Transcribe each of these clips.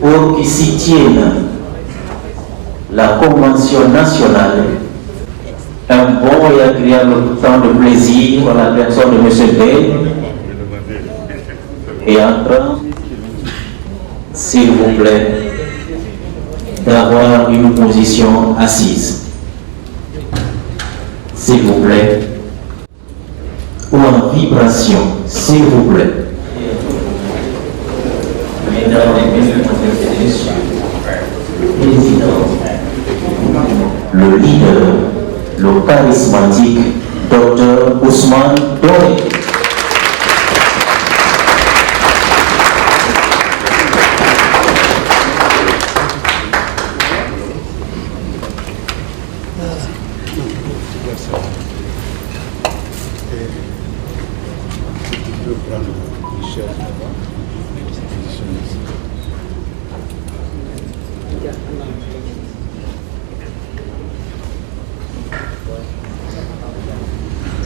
pour qu'il s'y tienne la Convention nationale, un bon et agréable temps de plaisir à la personne de M. B. Et enfin, s'il vous plaît, d'avoir une position assise. S'il vous plaît. Ou en vibration, s'il vous plaît. Mesdames et messieurs, président, le leader, le charismatique, Dr. Ousmane Doré.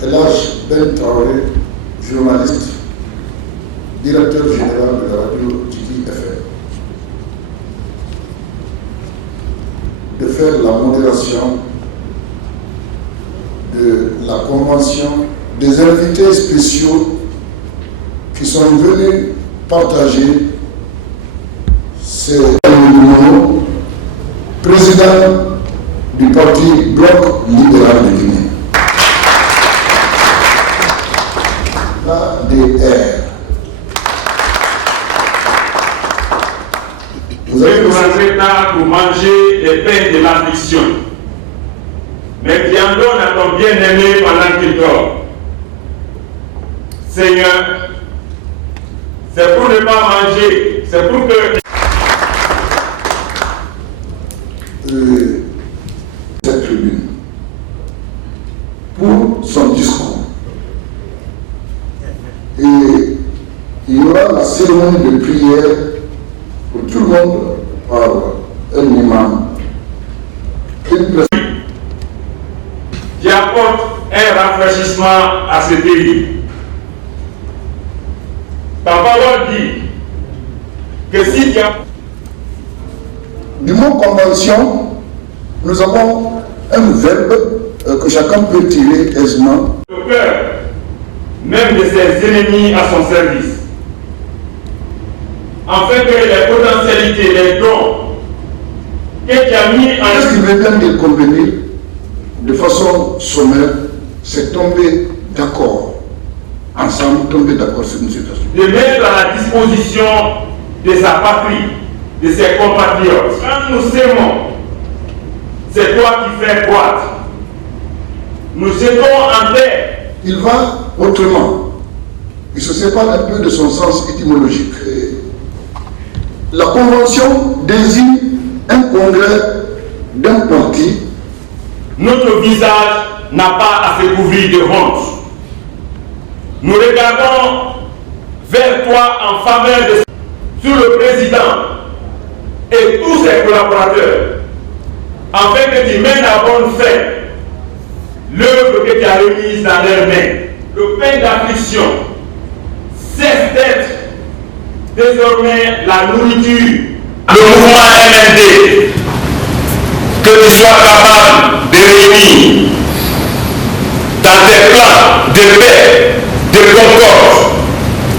Elhadj Ben Traoré, journaliste, directeur général de la radio Tiki FM, de faire la modération de la convention, des invités spéciaux qui sont venus partager ces réunions, président du parti Bloc libéral de Guinée. ADR. Vous allez nous rentrer tard pour manger les pains de l'affliction, mais qui en donne à ton bien-aimé pendant qu'il dort. Seigneur, c'est pour ne pas manger, c'est pour que... Cette tribune, pour son discours. Et il y aura la cérémonie de prière pour tout le monde par un imam. Qui apporte un rafraîchissement à ce pays. Ta parole dit que si tu as... Du mot convention, nous avons un verbe que chacun peut tirer aisément. Le cœur, même de ses ennemis à son service, afin que les potentialités, les dons que tu as mis en... Ce qui veut bien dire convenir de façon sommaire, c'est tomber d'accord, ensemble, tomber d'accord sur une situation. De mettre à la disposition de sa patrie, de ses compatriotes. Quand nous s'aimons, c'est toi qui fais croître. Nous jetons en terre. Il va autrement. Il se sépare un peu de son sens étymologique. La convention désigne un congrès d'un parti. Notre visage n'a pas à se couvrir de honte. Nous regardons vers toi en faveur de sur le président et tous ses collaborateurs, afin que tu mènes à bonne fin l'œuvre que tu as remise dans leurs mains. Le pain d'affliction cesse d'être désormais la nourriture. Le mouvement MND, que tu sois capable de réunir dans tes plans de paix, de concorde,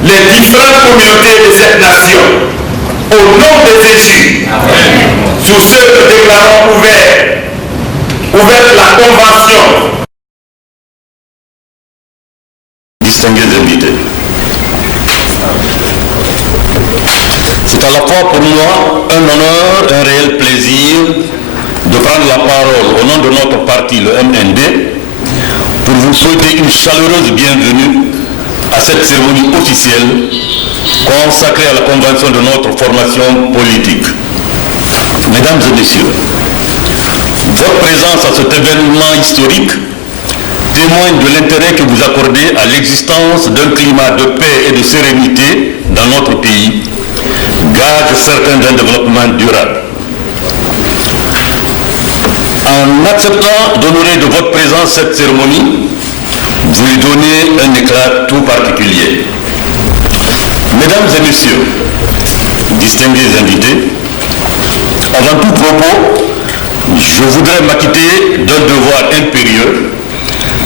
les différentes communautés de cette nation, au nom de Jésus. Amen. Sous ce que nous déclarons ouverte la convention. Distingués invités, c'est à la fois pour moi un honneur, un réel plaisir de prendre la parole au nom de notre parti, le MND, pour vous souhaiter une chaleureuse bienvenue à cette cérémonie officielle consacrée à la convention de notre formation politique. Mesdames et messieurs, votre présence à cet événement historique témoigne de l'intérêt que vous accordez à l'existence d'un climat de paix et de sérénité dans notre pays, gage certain d'un développement durable. En acceptant d'honorer de votre présence cette cérémonie, vous lui donnez un éclat tout particulier. Mesdames et messieurs, distingués invités, avant tout propos, je voudrais m'acquitter d'un devoir impérieux,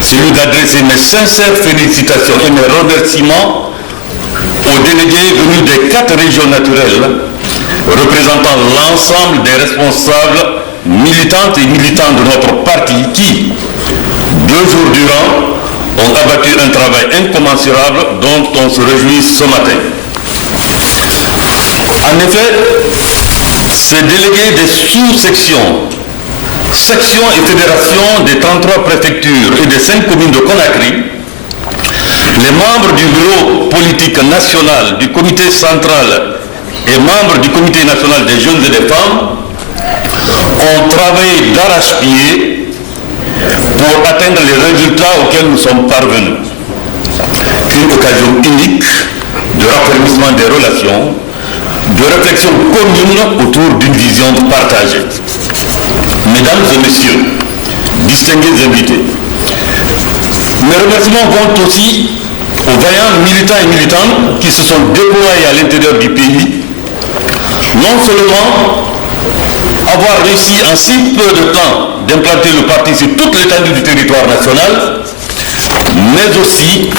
celui d'adresser mes sincères félicitations et mes remerciements aux délégués venus des 4 régions naturelles, représentant l'ensemble des responsables militantes et militants de notre parti qui, 2 jours durant, ont abattu un travail incommensurable dont on se réjouit ce matin. En effet, ces délégués des sous-sections, sections et fédérations des 33 préfectures et des 5 communes de Conakry, les membres du bureau politique national, du comité central et membres du comité national des jeunes et des femmes ont travaillé d'arrache-pied pour atteindre les résultats auxquels nous sommes parvenus. Une occasion unique de raffermissement des relations, de réflexion commune autour d'une vision partagée. Mesdames et messieurs, distingués invités, mes remerciements vont aussi aux vaillants militants et militantes qui se sont déployés à l'intérieur du pays, non seulement avoir réussi en si peu de temps d'implanter le parti sur toute l'étendue du territoire national, mais aussi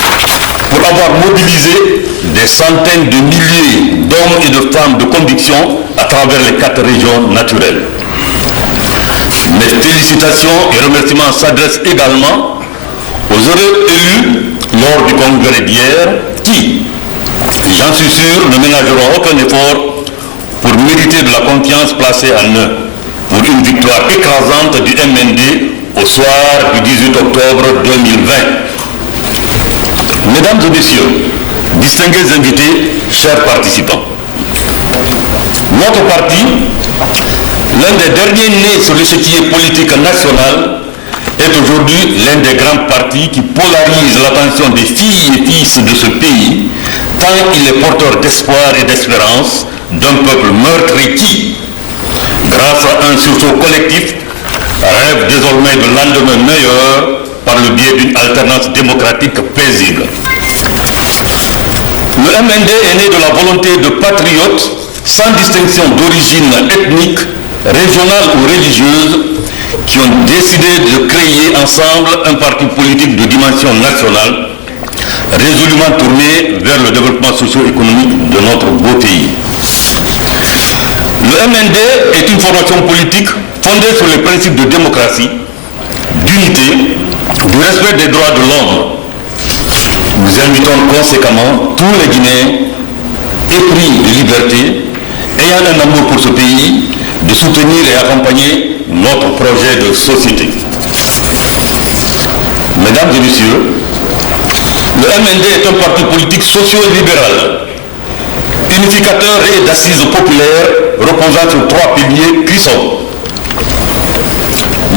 pour avoir mobilisé des centaines de milliers d'hommes et de femmes de conviction à travers les 4 régions naturelles. Mes félicitations et remerciements s'adressent également aux heureux élus lors du congrès d'hier qui, j'en suis sûr, ne ménageront aucun effort pour mériter de la confiance placée en eux pour une victoire écrasante du MND au soir du 18 octobre 2020. Mesdames et messieurs, distingués invités, chers participants, notre parti, l'un des derniers nés sur l'échiquier politique national, est aujourd'hui l'un des grands partis qui polarise l'attention des filles et fils de ce pays, tant il est porteur d'espoir et d'espérance d'un peuple meurtri qui, grâce à un sursaut collectif, rêve désormais de lendemain meilleur par le biais d'une alternance démocratique paisible. Le MND est né de la volonté de patriotes sans distinction d'origine ethnique, régionale ou religieuse, qui ont décidé de créer ensemble un parti politique de dimension nationale, résolument tourné vers le développement socio-économique de notre beau pays. Le MND est une formation politique fondée sur les principes de démocratie, d'unité, du respect des droits de l'homme. Nous invitons conséquemment tous les Guinéens épris de liberté, ayant un amour pour ce pays, de soutenir et accompagner notre projet de société. Mesdames et messieurs, le MND est un parti politique socio-libéral, unificateur et d'assises populaires reposant sur 3 piliers qui sont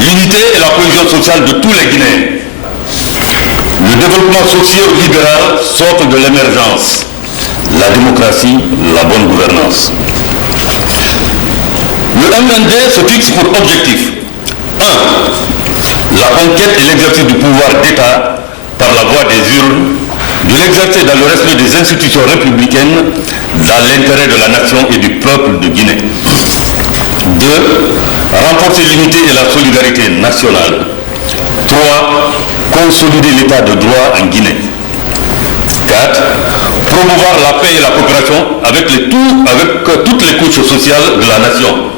l'unité et la cohésion sociale de tous les Guinéens, le développement socio-libéral socle de l'émergence, la démocratie, la bonne gouvernance. Le MND se fixe pour objectif 1. La conquête et l'exercice du pouvoir d'État par la voie des urnes, de l'exercer dans le respect des institutions républicaines, dans l'intérêt de la nation et du peuple de Guinée. 2. Renforcer l'unité et la solidarité nationale. 3. Consolider l'état de droit en Guinée. 4. Promouvoir la paix et la coopération avec toutes les couches sociales de la nation.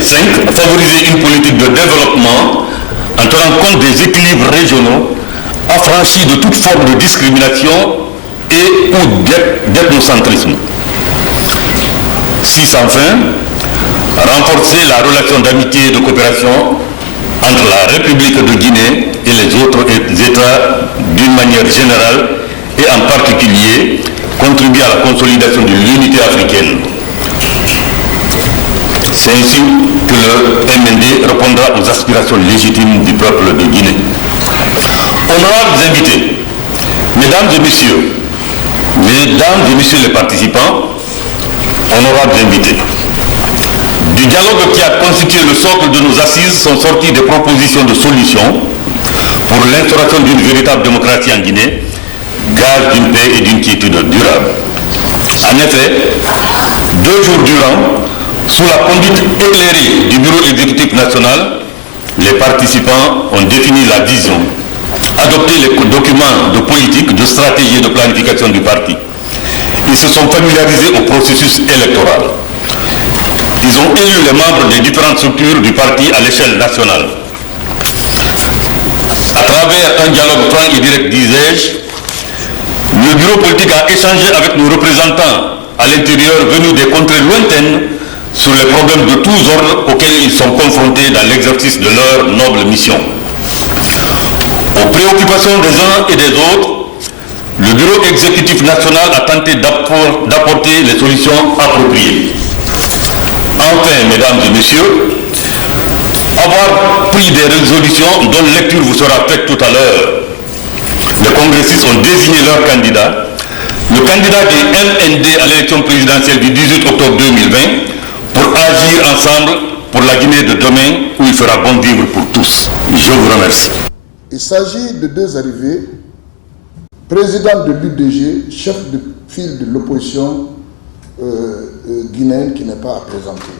5. Favoriser une politique de développement en tenant compte des équilibres régionaux, affranchis de toute forme de discrimination et ou d'ethnocentrisme. 6. Enfin, renforcer la relation d'amitié et de coopération entre la République de Guinée et les autres États d'une manière générale et en particulier contribuer à la consolidation de l'unité africaine. C'est ainsi que le MND répondra aux aspirations légitimes du peuple de Guinée. Honorables invités, mesdames et messieurs les participants, honorables invités, du dialogue qui a constitué le socle de nos assises sont sorties des propositions de solutions pour l'instauration d'une véritable démocratie en Guinée, gage d'une paix et d'une quiétude durable. En effet, 2 jours durant, sous la conduite éclairée du Bureau exécutif national, les participants ont défini la vision, adopté les documents de politique, de stratégie et de planification du parti. Ils se sont familiarisés au processus électoral. Ils ont élu les membres des différentes structures du parti à l'échelle nationale. À travers un dialogue franc et direct, disais-je, le bureau politique a échangé avec nos représentants à l'intérieur venus des contrées lointaines sur les problèmes de tous ordres auxquels ils sont confrontés dans l'exercice de leur noble mission. Aux préoccupations des uns et des autres, le bureau exécutif national a tenté d'apporter les solutions appropriées. Enfin, mesdames et messieurs, avoir pris des résolutions dont lecture vous sera faite tout à l'heure, les congressistes ont désigné leur candidat, le candidat des MND à l'élection présidentielle du 18 octobre 2020, pour agir ensemble pour la Guinée de demain où il fera bon vivre pour tous. Je vous remercie. Il s'agit de 2 arrivées, président de l'UDG, chef de file de l'opposition guinéenne qui n'est pas à présenter.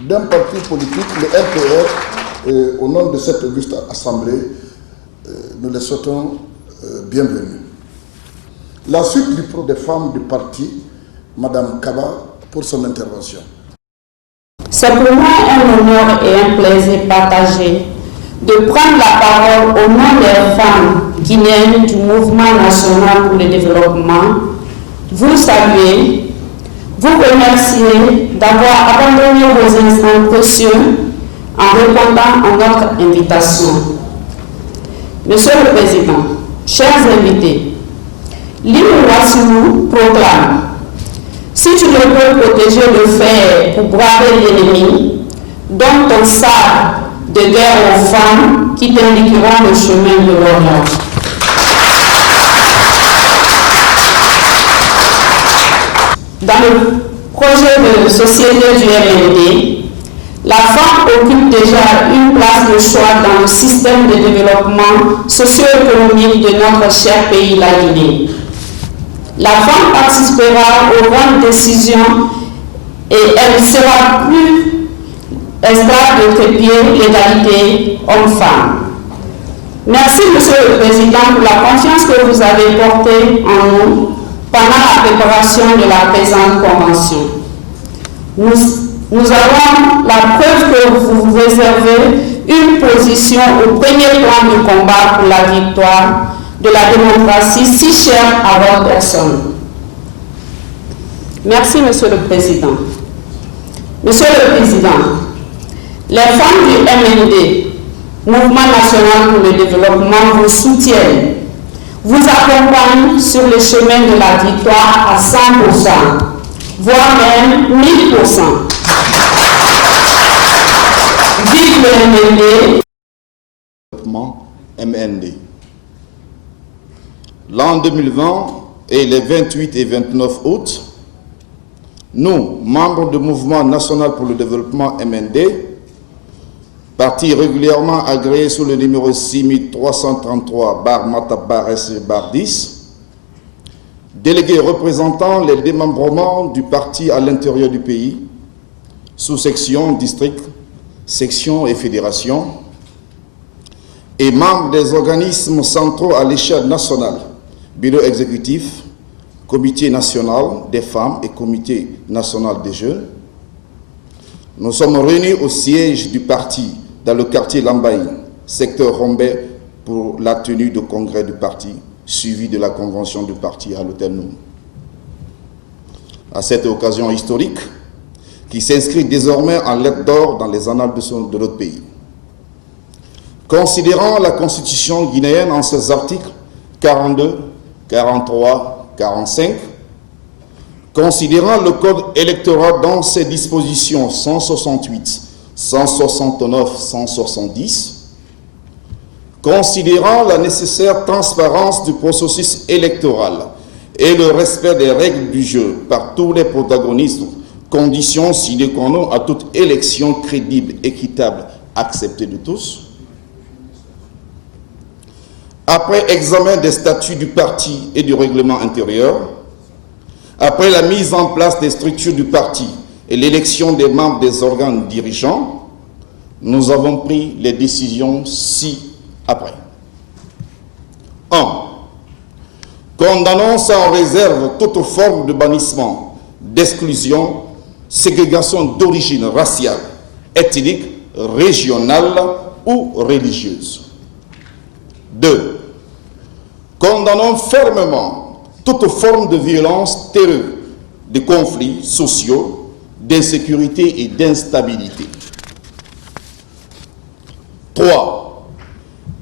D'un parti politique, le RPR, au nom de cette auguste assemblée, nous les souhaitons bienvenue. La suite du pro des femmes du parti, Madame Kaba, pour son intervention. C'est pour moi un honneur et un plaisir partagé de prendre la parole au nom des femmes guinéennes du Mouvement national pour le développement, vous saluer, vous remercier d'avoir abandonné vos instants précieux en répondant à notre invitation. Monsieur le Président, chers invités, l'hymne Wassou proclame: si tu ne peux protéger le fer pour braver l'ennemi, donne ton sabre de guerre aux femmes qui t'indiqueront le chemin de l'honneur. Dans le projet de société du MND, la femme occupe déjà une place de choix dans le système de développement socio-économique de notre cher pays, la Guinée. La femme participera aux grandes décisions et elle sera plus stable de trépied l'égalité homme-femme. Merci, Monsieur le Président, pour la confiance que vous avez portée en nous pendant la préparation de la présente convention. Nous avons la preuve que vous vous réservez une position au premier plan du combat pour la victoire de la démocratie si chère à votre personne. Merci, Monsieur le Président. Monsieur le Président, les femmes du MND, Mouvement national pour le développement, vous soutiennent, vous accompagnent sur le chemin de la victoire à 100%, voire même 1000%. Vive le MND. L'an 2020 et les 28 et 29 août, nous, membres du Mouvement national pour le développement MND, parti régulièrement agréé sous le numéro 6333/Mata/10, délégués représentant les démembrements du parti à l'intérieur du pays, sous-sections, districts, sections et fédérations, et membres des organismes centraux à l'échelle nationale, bureau exécutif, comité national des femmes et comité national des jeunes. Nous sommes réunis au siège du parti dans le quartier Lambaye, secteur Rombé, pour la tenue du congrès du parti, suivi de la convention du parti à l'hôtel Noum. À cette occasion historique, qui s'inscrit désormais en lettres d'or dans les annales de notre pays. Considérant la Constitution guinéenne en ses articles 42, 43, 45, considérant le Code électoral dans ses dispositions 168, 169, 170, considérant la nécessaire transparence du processus électoral et le respect des règles du jeu par tous les protagonistes, conditions sine qua non à toute élection crédible, équitable, acceptée de tous, après examen des statuts du parti et du règlement intérieur, après la mise en place des structures du parti et l'élection des membres des organes dirigeants, nous avons pris les décisions ci-après. 1. Condamnons sans réserve toute forme de bannissement, d'exclusion, ségrégation d'origine raciale, ethnique, régionale ou religieuse. 2. Condamnons fermement toute forme de violence terreuse, de conflits sociaux, d'insécurité et d'instabilité. 3.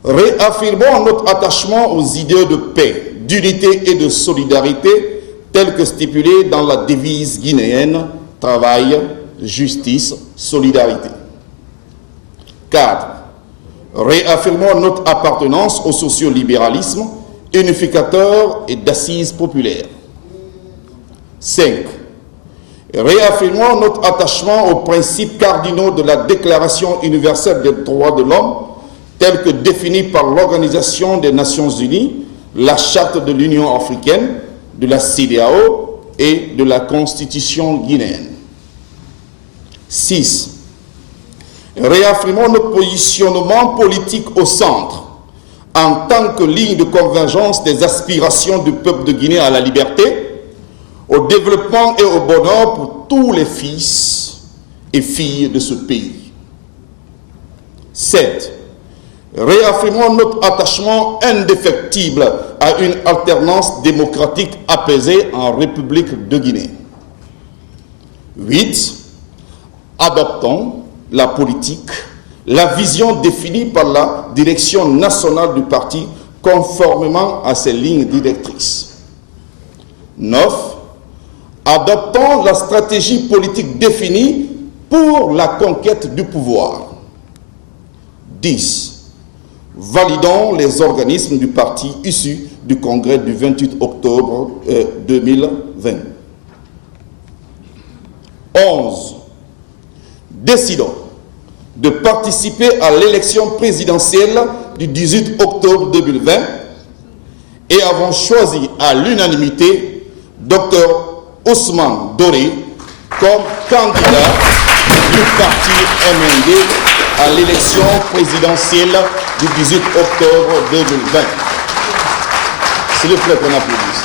Réaffirmons notre attachement aux idéaux de paix, d'unité et de solidarité tels que stipulés dans la devise guinéenne « Travail, justice, solidarité ». 4. Réaffirmons notre appartenance au sociolibéralisme unificateur et d'assises populaires. 5. Réaffirmons notre attachement aux principes cardinaux de la Déclaration universelle des droits de l'homme tels que définis par l'Organisation des Nations Unies, la Charte de l'Union africaine, de la CEDEAO et de la Constitution guinéenne. 6. Réaffirmons notre positionnement politique au centre, en tant que ligne de convergence des aspirations du peuple de Guinée à la liberté, au développement et au bonheur pour tous les fils et filles de ce pays. 7. Réaffirmons notre attachement indéfectible à une alternance démocratique apaisée en République de Guinée. 8. Adoptons la politique, la vision définie par la direction nationale du parti conformément à ses lignes directrices. 9. Adoptons la stratégie politique définie pour la conquête du pouvoir. 10. Validons les organismes du parti issus du congrès du 28 octobre 2020. 11. Décidons de participer à l'élection présidentielle du 18 octobre 2020 et avons choisi à l'unanimité Dr Ousmane Doré comme candidat du parti MND à l'élection présidentielle du 18 octobre 2020. S'il vous plaît, qu'on applaudisse.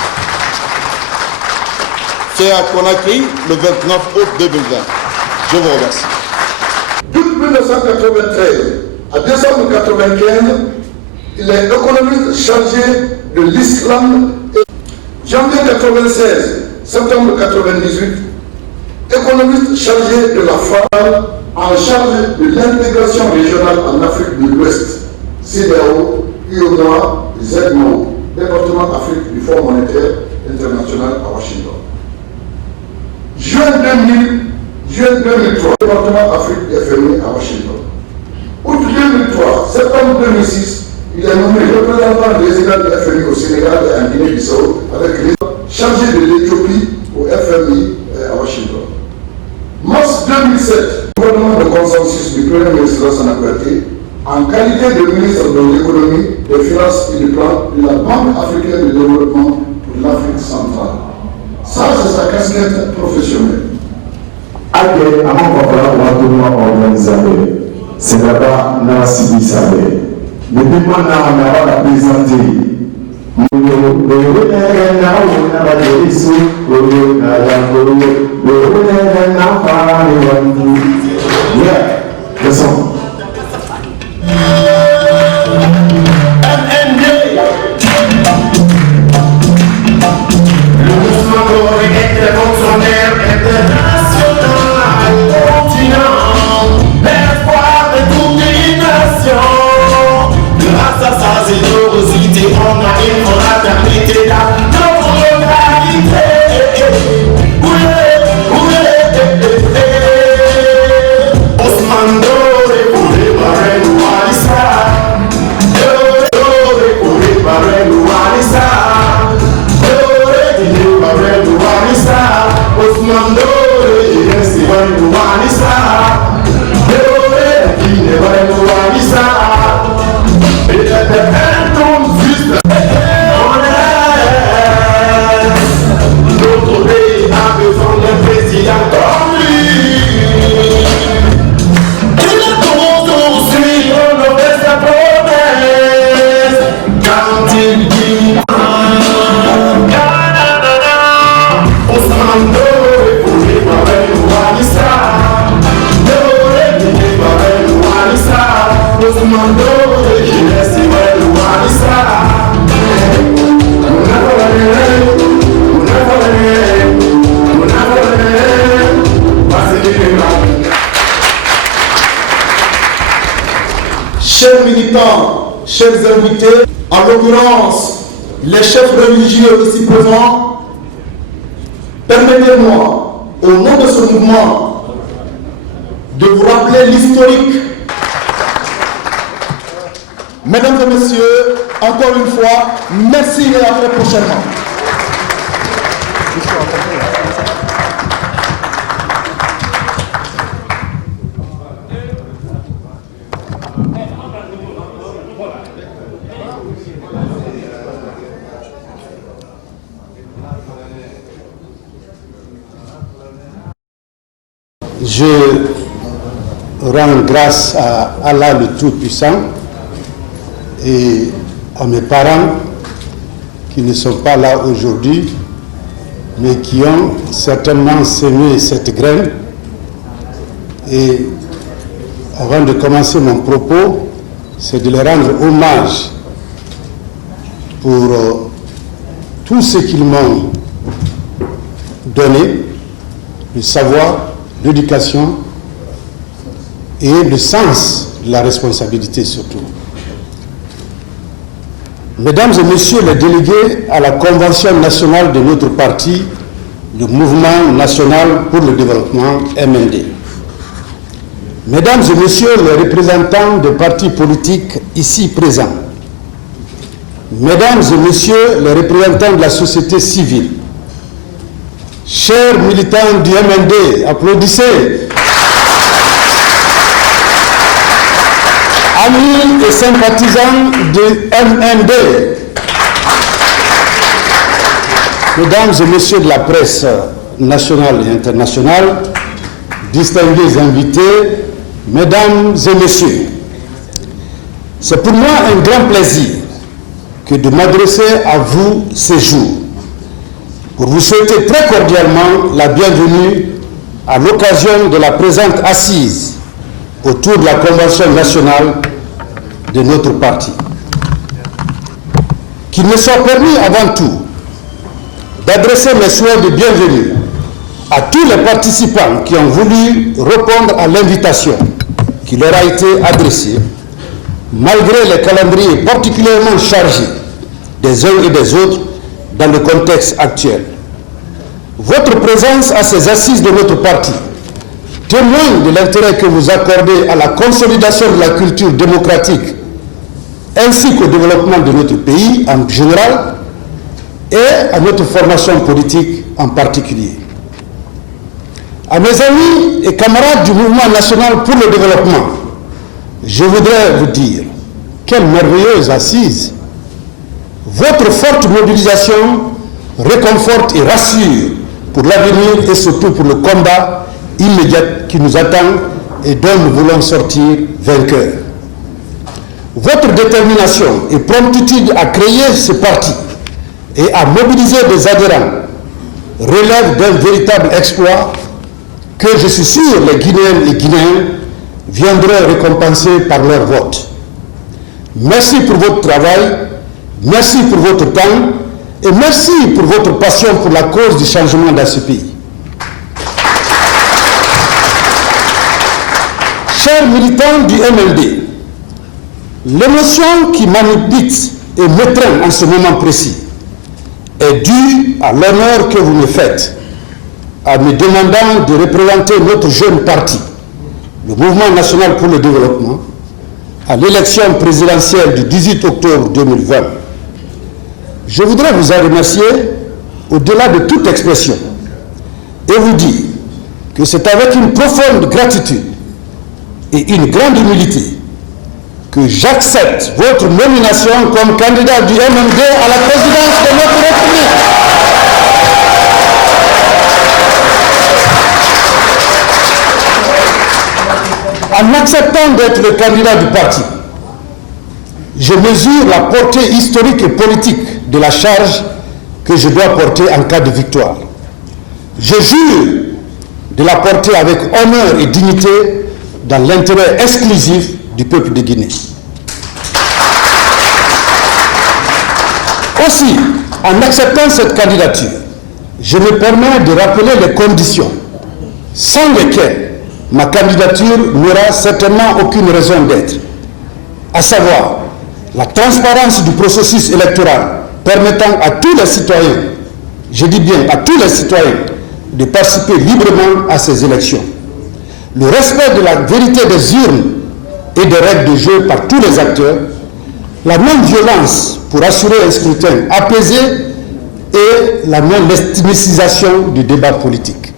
C'est à Conakry le 29 août 2020. Je vous remercie. Depuis 1993 à décembre 1995, il est économiste chargé de l'islam. Janvier 1996, septembre 1998, économiste chargé de la femme en charge de l'intégration régionale en Afrique de l'Ouest, CEDEAO, UOMOA, ZMO, département Afrique du Fonds monétaire international à Washington. Juin 2003, département Afrique du FMI à Washington. Août 2003, septembre 2006, il est nommé représentant résident du FMI au Sénégal et en Guinée-Bissau avec les chargé de l'Éthiopie au FMI à Washington. Mars 2007, gouvernement de consensus du Premier ministre Lassana Kouyaté, en qualité de ministre de l'économie, des finances et du plan de la Banque africaine de développement pour l'Afrique centrale. Ça, c'est sa casquette professionnelle. Ake amapapala watu organisation c'est là-bas na Sibissabe. Depuis moi na la présenté yeah, le son. Osmando Chers militants, chers invités, en l'occurrence les chefs religieux ici présents, permettez-moi, au nom de ce mouvement, de vous rappeler l'historique. Mesdames et messieurs, encore une fois, merci et à très prochainement. Je rends grâce à Allah le Tout-Puissant et à mes parents qui ne sont pas là aujourd'hui, mais qui ont certainement semé cette graine. Et avant de commencer mon propos, c'est de leur rendre hommage pour tout ce qu'ils m'ont donné, le savoir, l'éducation et le sens de la responsabilité surtout. Mesdames et messieurs les délégués à la Convention nationale de notre parti, le Mouvement national pour le développement MND. Mesdames et messieurs les représentants des partis politiques ici présents. Mesdames et messieurs les représentants de la société civile. Chers militants du MND, applaudissez. Amis et sympathisants du MND, mesdames et messieurs de la presse nationale et internationale, distingués invités, mesdames et messieurs, c'est pour moi un grand plaisir que de m'adresser à vous ces jours pour vous souhaiter très cordialement la bienvenue à l'occasion de la présente assise autour de la Convention nationale de notre parti. Qu'il me soit permis avant tout d'adresser mes souhaits de bienvenue à tous les participants qui ont voulu répondre à l'invitation qui leur a été adressée, malgré les calendriers particulièrement chargés des uns et des autres dans le contexte actuel. Votre présence à ces assises de notre parti témoigne de l'intérêt que vous accordez à la consolidation de la culture démocratique ainsi qu'au développement de notre pays en général et à notre formation politique en particulier. À mes amis et camarades du Mouvement national pour le développement, je voudrais vous dire, quelle merveilleuse assise! Votre forte mobilisation réconforte et rassure pour l'avenir et surtout pour le combat immédiat qui nous attend et dont nous voulons sortir vainqueurs. Votre détermination et promptitude à créer ce parti et à mobiliser des adhérents relèvent d'un véritable exploit que je suis sûr les Guinéennes et Guinéens viendront récompenser par leur vote. Merci pour votre travail, merci pour votre temps et merci pour votre passion pour la cause du changement dans ce pays. Chers militants du MND, l'émotion qui m'habite et m'étreint en ce moment précis est due à l'honneur que vous me faites en me demandant de représenter notre jeune parti, le Mouvement national pour le développement, à l'élection présidentielle du 18 octobre 2020. Je voudrais vous en remercier au-delà de toute expression et vous dire que c'est avec une profonde gratitude et une grande humilité que j'accepte votre nomination comme candidat du MND à la présidence de notre République. En acceptant d'être le candidat du parti, je mesure la portée historique et politique de la charge que je dois porter en cas de victoire. Je jure de la porter avec honneur et dignité dans l'intérêt exclusif du peuple de Guinée. Aussi, en acceptant cette candidature, je me permets de rappeler les conditions sans lesquelles ma candidature n'aura certainement aucune raison d'être, à savoir la transparence du processus électoral permettant à tous les citoyens, je dis bien à tous les citoyens, de participer librement à ces élections, le respect de la vérité des urnes et des règles de jeu par tous les acteurs, la non-violence pour assurer un scrutin apaisé et la non-ethnicisation du débat politique.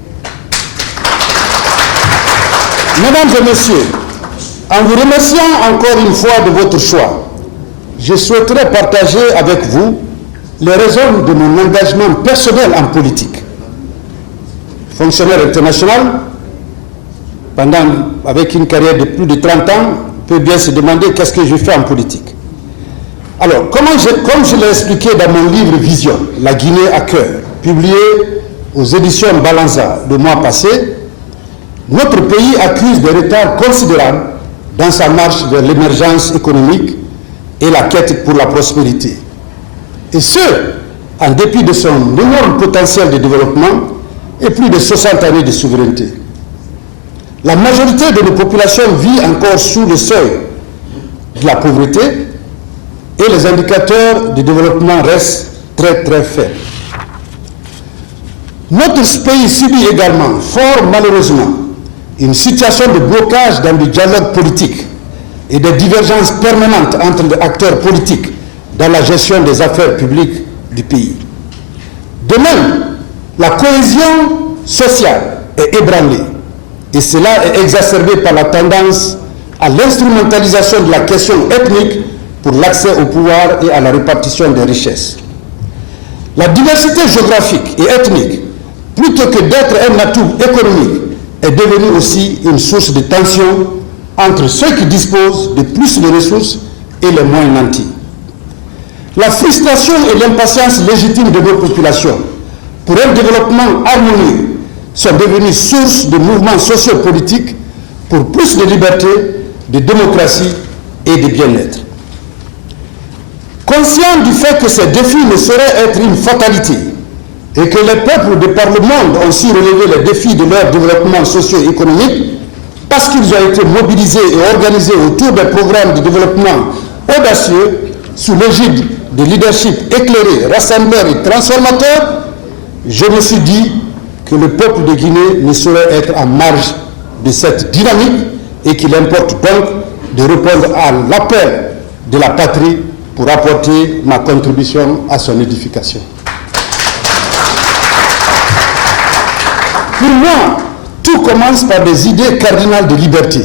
Mesdames et messieurs, en vous remerciant encore une fois de votre choix, je souhaiterais partager avec vous les raisons de mon engagement personnel en politique. Fonctionnaire international, avec une carrière de plus de 30 ans, on peut bien se demander qu'est-ce que je fais en politique. Alors, comme je l'ai expliqué dans mon livre Vision, La Guinée à cœur, publié aux éditions Balanza le mois passé, notre pays accuse des retards considérables dans sa marche vers l'émergence économique et la quête pour la prospérité. Et ce, en dépit de son énorme potentiel de développement et plus de 60 années de souveraineté. La majorité de nos populations vit encore sous le seuil de la pauvreté et les indicateurs de développement restent très très faibles. Notre pays subit également, fort malheureusement, une situation de blocage dans le dialogue politique et de divergences permanentes entre les acteurs politiques dans la gestion des affaires publiques du pays. De même, la cohésion sociale est ébranlée et cela est exacerbé par la tendance à l'instrumentalisation de la question ethnique pour l'accès au pouvoir et à la répartition des richesses. La diversité géographique et ethnique, plutôt que d'être un atout économique, est devenue aussi une source de tension entre ceux qui disposent de plus de ressources et les moins nantis. La frustration et l'impatience légitime de nos populations pour un développement harmonieux sont devenues source de mouvements sociopolitiques pour plus de liberté, de démocratie et de bien-être. Conscient du fait que ces défis ne sauraient être une fatalité et que les peuples de par le monde ont su relever les défis de leur développement socio-économique parce qu'ils ont été mobilisés et organisés autour des programmes de développement audacieux sous l'égide de leadership éclairé, rassembleur et transformateur, je me suis dit que le peuple de Guinée ne saurait être en marge de cette dynamique et qu'il importe donc de répondre à l'appel de la patrie pour apporter ma contribution à son édification. Pour moi, tout commence par des idées cardinales de liberté,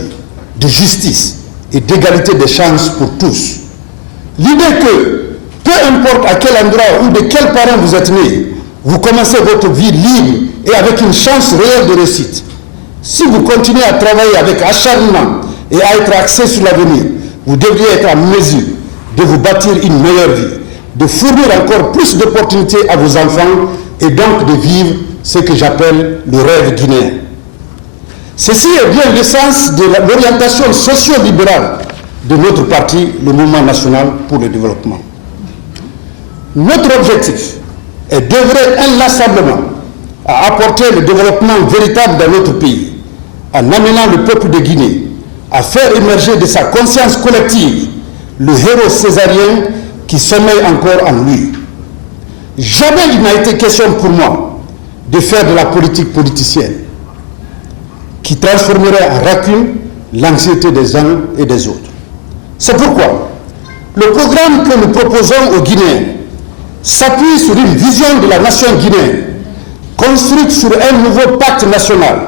de justice et d'égalité des chances pour tous. L'idée que, peu importe à quel endroit ou de quel parent vous êtes né, vous commencez votre vie libre et avec une chance réelle de réussite. Si vous continuez à travailler avec acharnement et à être axé sur l'avenir, vous devriez être en mesure de vous bâtir une meilleure vie, de fournir encore plus d'opportunités à vos enfants et donc de vivre ce que j'appelle le rêve guinéen. Ceci est bien l'essence de l'orientation socio-libérale de notre parti, le Mouvement national pour le développement. Notre objectif est d'œuvrer inlassablement à apporter le développement véritable dans notre pays, en amenant le peuple de Guinée à faire émerger de sa conscience collective le héros césarien qui sommeille encore en lui. Jamais il n'a été question pour moi de faire de la politique politicienne qui transformerait en rancune l'anxiété des uns et des autres. C'est pourquoi le programme que nous proposons aux Guinéens s'appuie sur une vision de la nation guinéenne construite sur un nouveau pacte national,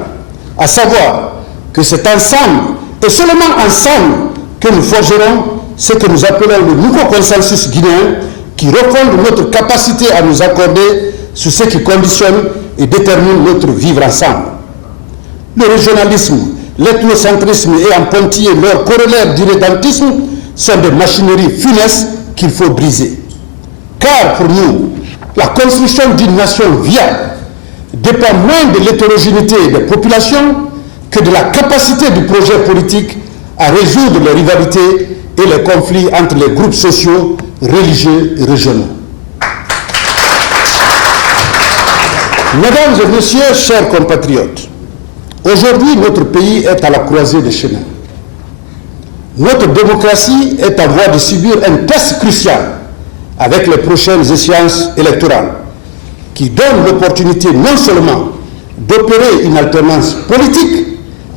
à savoir que c'est ensemble et seulement ensemble que nous forgerons ce que nous appelons le nouveau consensus guinéen qui refonde notre capacité à nous accorder sur ce qui conditionne et détermine notre vivre ensemble. Le régionalisme, l'ethnocentrisme et en pointillé leur corollaire d'irrédentisme sont des machineries funestes qu'il faut briser. Car pour nous, la construction d'une nation viable dépend moins de l'hétérogénéité des populations que de la capacité du projet politique à résoudre les rivalités et les conflits entre les groupes sociaux, religieux et régionaux. Mesdames et messieurs, chers compatriotes, aujourd'hui notre pays est à la croisée des chemins. Notre démocratie est en voie de subir un test crucial avec les prochaines échéances électorales qui donnent l'opportunité non seulement d'opérer une alternance politique,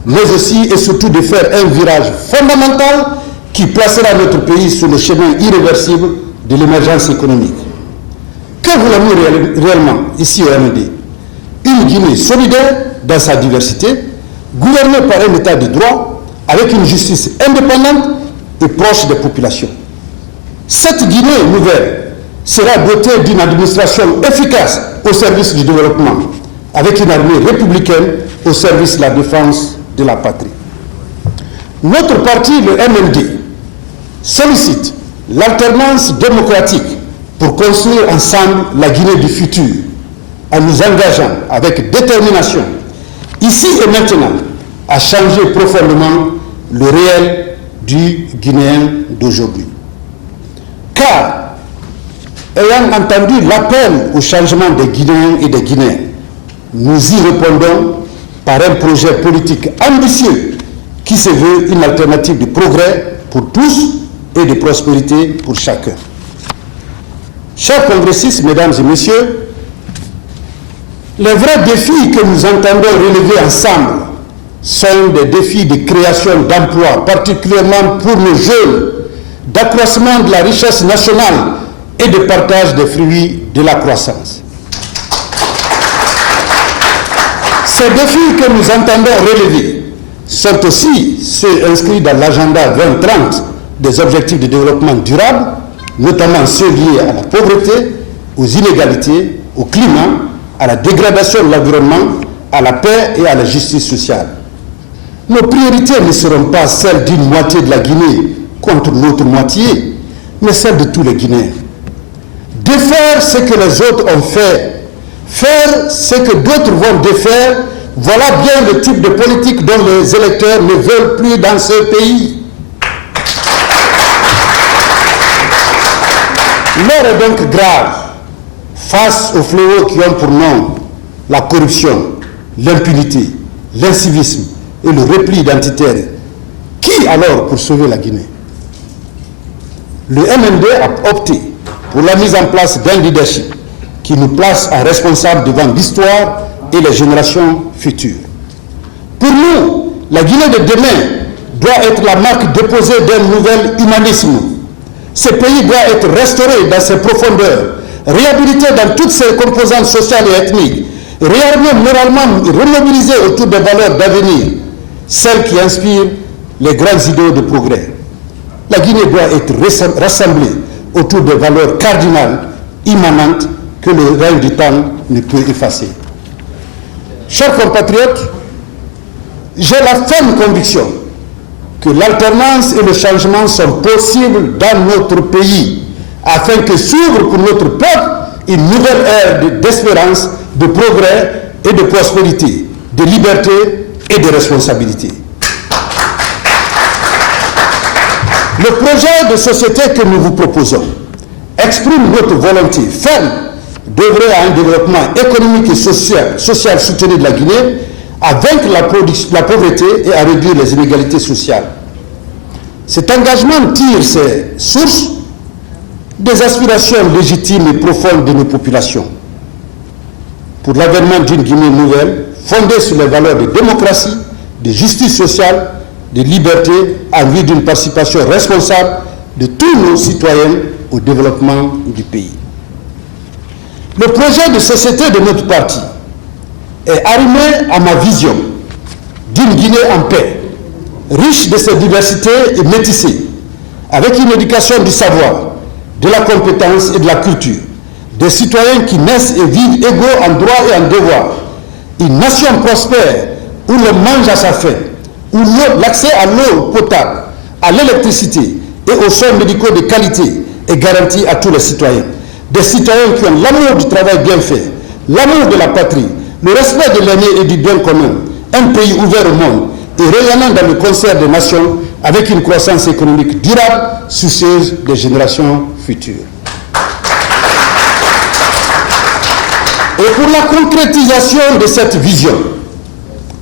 mais aussi et surtout de faire un virage fondamental qui placera notre pays sur le chemin irréversible de l'émergence économique. Que voulons-nous réellement ici au MND? Une Guinée solidaire dans sa diversité, gouvernée par un état de droit, avec une justice indépendante et proche des populations. Cette Guinée nouvelle sera dotée d'une administration efficace au service du développement, avec une armée républicaine au service de la défense de la patrie. Notre parti, le MND, sollicite l'alternance démocratique pour construire ensemble la Guinée du futur, en nous engageant avec détermination, ici et maintenant, à changer profondément le réel du Guinéen d'aujourd'hui. Car, ayant entendu l'appel au changement des Guinéens et des Guinéens, nous y répondons par un projet politique ambitieux qui se veut une alternative de progrès pour tous et de prospérité pour chacun. Chers congressistes, mesdames et messieurs, les vrais défis que nous entendons relever ensemble sont des défis de création d'emplois, particulièrement pour nos jeunes, d'accroissement de la richesse nationale et de partage des fruits de la croissance. Ces défis que nous entendons relever sont aussi ceux inscrits dans l'agenda 2030 des objectifs de développement durable, notamment ceux liés à la pauvreté, aux inégalités, au climat, à la dégradation de l'environnement, à la paix et à la justice sociale. Nos priorités ne seront pas celles d'une moitié de la Guinée contre l'autre moitié, mais celles de tous les Guinéens. Défaire ce que les autres ont fait, faire ce que d'autres vont défaire, voilà bien le type de politique dont les électeurs ne veulent plus dans ce pays. L'heure est donc grave face aux fléaux qui ont pour nom la corruption, l'impunité, l'incivisme et le repli identitaire. Qui alors pour sauver la Guinée? Le MND a opté pour la mise en place d'un leadership qui nous place en responsable devant l'histoire et les générations futures. Pour nous, la Guinée de demain doit être la marque déposée d'un nouvel humanisme. Ce pays doit être restauré dans ses profondeurs, réhabilité dans toutes ses composantes sociales et ethniques, réarmé moralement, remobilisé autour des valeurs d'avenir, celles qui inspirent les grands idéaux de progrès. La Guinée doit être rassemblée autour des valeurs cardinales, immanentes, que le règne du temps ne peut effacer. Chers compatriotes, j'ai la ferme conviction que l'alternance et le changement sont possibles dans notre pays, afin que s'ouvre pour notre peuple une nouvelle ère d'espérance, de progrès et de prospérité, de liberté et de responsabilité. Le projet de société que nous vous proposons exprime notre volonté ferme d'œuvrer à un développement économique et social soutenu de la Guinée, à vaincre la pauvreté et à réduire les inégalités sociales. Cet engagement tire ses sources des aspirations légitimes et profondes de nos populations pour l'avènement d'une Guinée nouvelle fondée sur les valeurs de démocratie, de justice sociale, de liberté en vue d'une participation responsable de tous nos citoyens au développement du pays. Le projet de société de notre parti est arrimé à ma vision d'une Guinée en paix, riche de ses diversités et métissée, avec une éducation du savoir, de la compétence et de la culture, des citoyens qui naissent et vivent égaux en droit et en devoir, une nation prospère où l'on mange à sa faim, où l'accès à l'eau potable, à l'électricité et aux soins médicaux de qualité est garanti à tous les citoyens. Des citoyens qui ont l'amour du travail bien fait, l'amour de la patrie, le respect de l'aîné et du bien commun, un pays ouvert au monde et rayonnant dans le concert des nations avec une croissance économique durable, soucieuse des générations futures. Et pour la concrétisation de cette vision,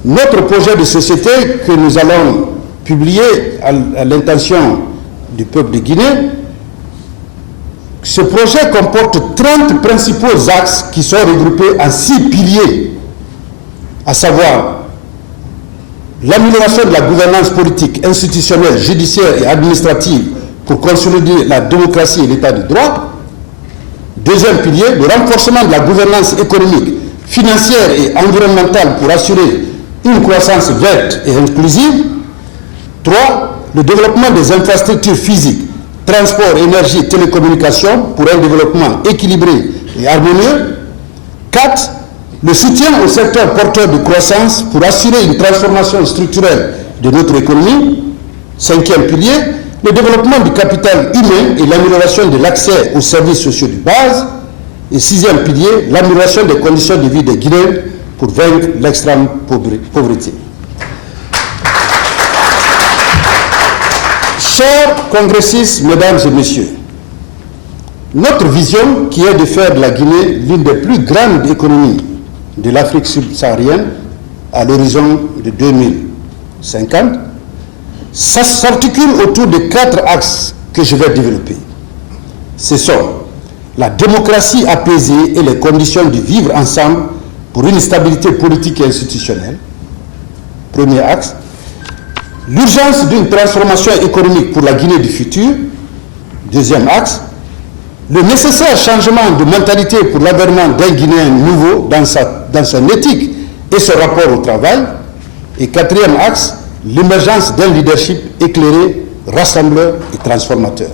notre projet de société que nous allons publier à l'intention du peuple de Guinée, ce projet comporte 30 principaux axes qui sont regroupés en 6 piliers, à savoir l'amélioration de la gouvernance politique, institutionnelle, judiciaire et administrative pour consolider la démocratie et l'état de droit. Deuxième pilier, le renforcement de la gouvernance économique, financière et environnementale pour assurer une croissance verte et inclusive. 3. Le développement des infrastructures physiques, transport, énergie et télécommunications pour un développement équilibré et harmonieux. 4. Le soutien au secteur porteur de croissance pour assurer une transformation structurelle de notre économie. 5e pilier, le développement du capital humain et l'amélioration de l'accès aux services sociaux de base. Et 6e pilier, l'amélioration des conditions de vie des Guinéens pour vaincre l'extrême pauvreté. Chers congressistes, mesdames et messieurs, notre vision, qui est de faire de la Guinée l'une des plus grandes économies de l'Afrique subsaharienne à l'horizon de 2050, ça s'articule autour de 4 axes que je vais développer. Ce sont la démocratie apaisée et les conditions de vivre ensemble pour une stabilité politique et institutionnelle. Premier axe. L'urgence d'une transformation économique pour la Guinée du futur. Deuxième axe. Le nécessaire changement de mentalité pour l'avènement d'un Guinéen nouveau dans son éthique et son rapport au travail. Et quatrième axe, l'émergence d'un leadership éclairé, rassembleur et transformateur.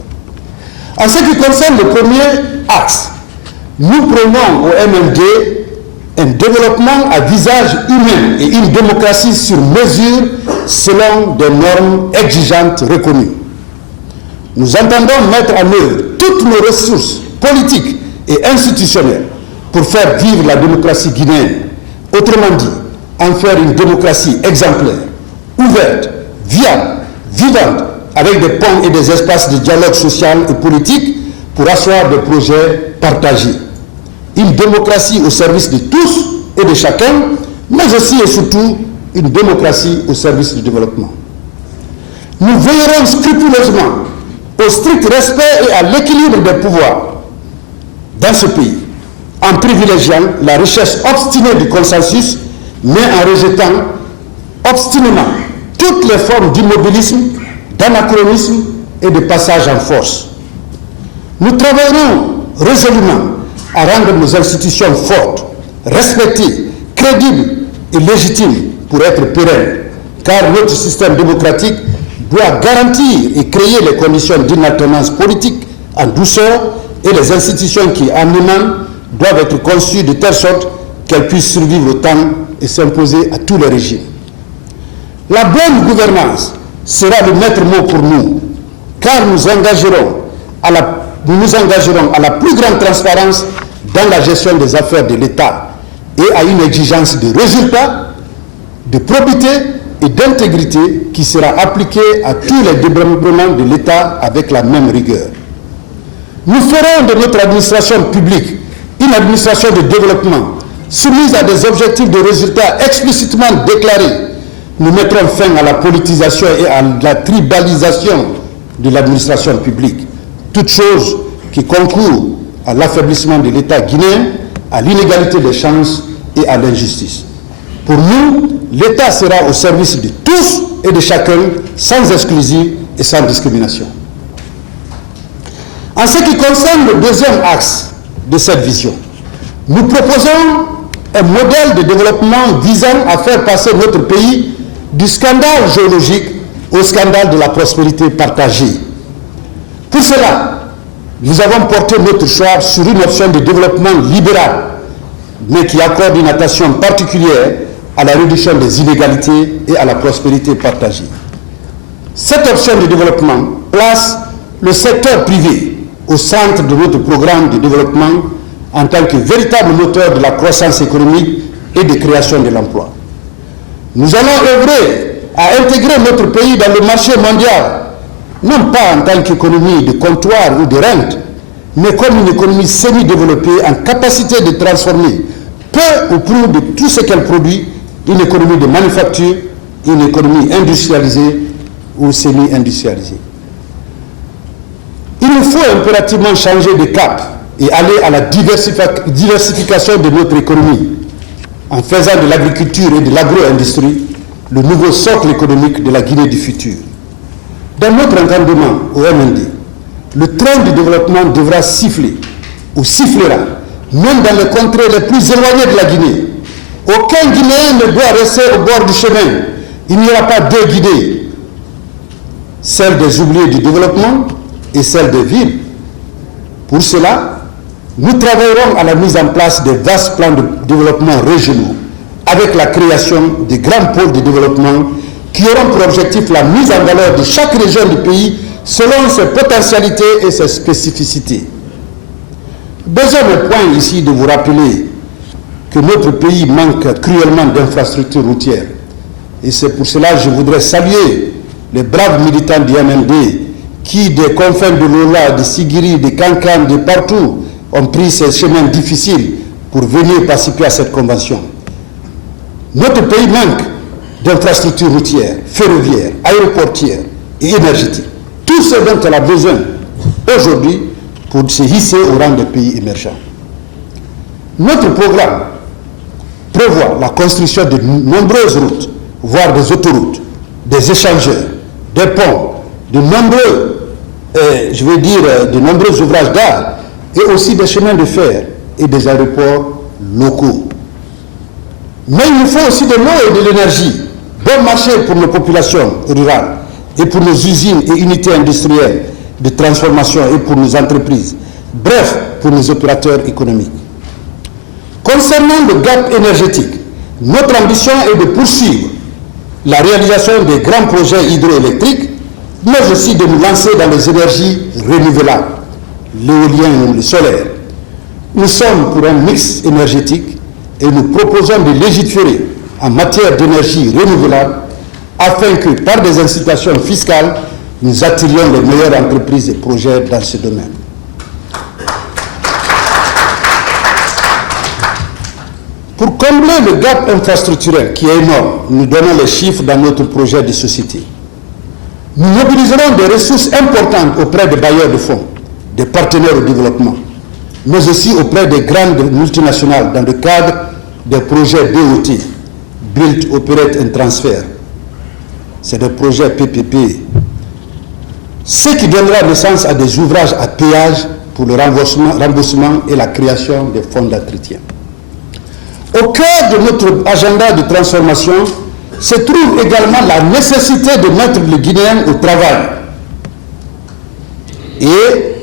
En ce qui concerne le premier axe, nous prenons au MND un développement à visage humain et une démocratie sur mesure selon des normes exigeantes reconnues. Nous entendons mettre en œuvre toutes nos ressources politiques et institutionnelles pour faire vivre la démocratie guinéenne. Autrement dit, en faire une démocratie exemplaire, ouverte, viable, vivante, avec des ponts et des espaces de dialogue social et politique pour asseoir des projets partagés. Une démocratie au service de tous et de chacun, mais aussi et surtout une démocratie au service du développement. Nous veillerons scrupuleusement au strict respect et à l'équilibre des pouvoirs dans ce pays, en privilégiant la recherche obstinée du consensus, mais en rejetant obstinément toutes les formes d'immobilisme, d'anachronisme et de passage en force. Nous travaillerons résolument à rendre nos institutions fortes, respectées, crédibles et légitimes pour être pérennes, car notre système démocratique doit garantir et créer les conditions d'une alternance politique en douceur et les institutions qui en émanent doivent être conçues de telle sorte qu'elles puissent survivre au temps et s'imposer à tous les régimes. La bonne gouvernance sera le maître mot pour nous, car nous nous engagerons à la plus grande transparence dans la gestion des affaires de l'État et à une exigence de résultats, de probité et d'intégrité qui sera appliquée à tous les démembrements de l'État avec la même rigueur. Nous ferons de notre administration publique une administration de développement soumise à des objectifs de résultats explicitement déclarés. Nous mettrons fin à la politisation et à la tribalisation de l'administration publique, toutes choses qui concourent à l'affaiblissement de l'État guinéen, à l'inégalité des chances et à l'injustice. Pour nous, l'État sera au service de tous et de chacun, sans exclusive et sans discrimination. En ce qui concerne le deuxième axe de cette vision, nous proposons un modèle de développement visant à faire passer notre pays du scandale géologique au scandale de la prospérité partagée. Pour cela, nous avons porté notre choix sur une option de développement libéral, mais qui accorde une attention particulière à la réduction des inégalités et à la prospérité partagée. Cette option de développement place le secteur privé au centre de notre programme de développement en tant que véritable moteur de la croissance économique et de création de l'emploi. Nous allons œuvrer à intégrer notre pays dans le marché mondial, non pas en tant qu'économie de comptoir ou de rente, mais comme une économie semi-développée en capacité de transformer peu ou prou de tout ce qu'elle produit, une économie de manufacture, une économie industrialisée ou semi-industrialisée. Il nous faut impérativement changer de cap et aller à la diversification de notre économie en faisant de l'agriculture et de l'agro-industrie le nouveau socle économique de la Guinée du futur. Dans notre entendement au MND, le train de développement devra siffler ou sifflera, même dans les contrées les plus éloignées de la Guinée. Aucun Guinéen ne doit rester au bord du chemin. Il n'y aura pas deux Guinées, celle des oubliés du développement et celle des villes. Pour cela, nous travaillerons à la mise en place de vastes plans de développement régionaux avec la création de grands pôles de développement qui auront pour objectif la mise en valeur de chaque région du pays selon ses potentialités et ses spécificités. Besoin de point ici de vous rappeler que notre pays manque cruellement d'infrastructures routières. Et c'est pour cela que je voudrais saluer les braves militants du MND qui, des confins de Lola, de Sigiri, de Kankan, de partout, ont pris ces chemins difficiles pour venir participer à cette convention. Notre pays manque d'infrastructures routières, ferroviaires, aéroportières et énergétiques. Tout ce dont elle a besoin aujourd'hui pour se hisser au rang de pays émergents. Notre programme prévoit la construction de nombreuses routes, voire des autoroutes, des échangeurs, des ponts, de nombreux ouvrages d'art et aussi des chemins de fer et des aéroports locaux. Mais il nous faut aussi de l'eau et de l'énergie, bon marché pour nos populations rurales et pour nos usines et unités industrielles de transformation et pour nos entreprises, bref, pour nos opérateurs économiques. Concernant le gap énergétique, notre ambition est de poursuivre la réalisation des grands projets hydroélectriques, mais aussi de nous lancer dans les énergies renouvelables, l'éolien ou le solaire. Nous sommes pour un mix énergétique et nous proposons de légiférer en matière d'énergie renouvelable afin que, par des incitations fiscales, nous attirions les meilleures entreprises et projets dans ce domaine. Pour combler le gap infrastructurel qui est énorme, nous donnons les chiffres dans notre projet de société. Nous mobiliserons des ressources importantes auprès des bailleurs de fonds, des partenaires au développement, mais aussi auprès des grandes multinationales dans le cadre des projets BOT, Build, Operate and Transfer. C'est des projets PPP, ce qui donnera naissance à des ouvrages à péage pour le remboursement et la création des fonds d'entretien. Au cœur de notre agenda de transformation se trouve également la nécessité de mettre les Guinéens au travail. Et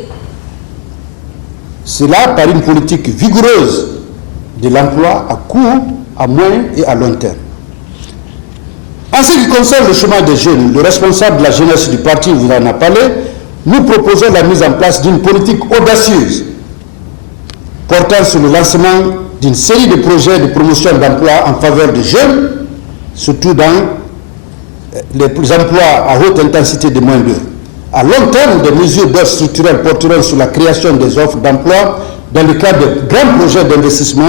cela par une politique vigoureuse de l'emploi à court, à moyen et à long terme. En ce qui concerne le chômage des jeunes, le responsable de la jeunesse du parti vous en a parlé, nous proposons la mise en place d'une politique audacieuse portant sur le lancement d'une série de projets de promotion d'emploi en faveur des jeunes, surtout dans les emplois à haute intensité de moins d'heures. À long terme, des mesures d'ordre structurelles porteront sur la création des offres d'emploi dans le cadre de grands projets d'investissement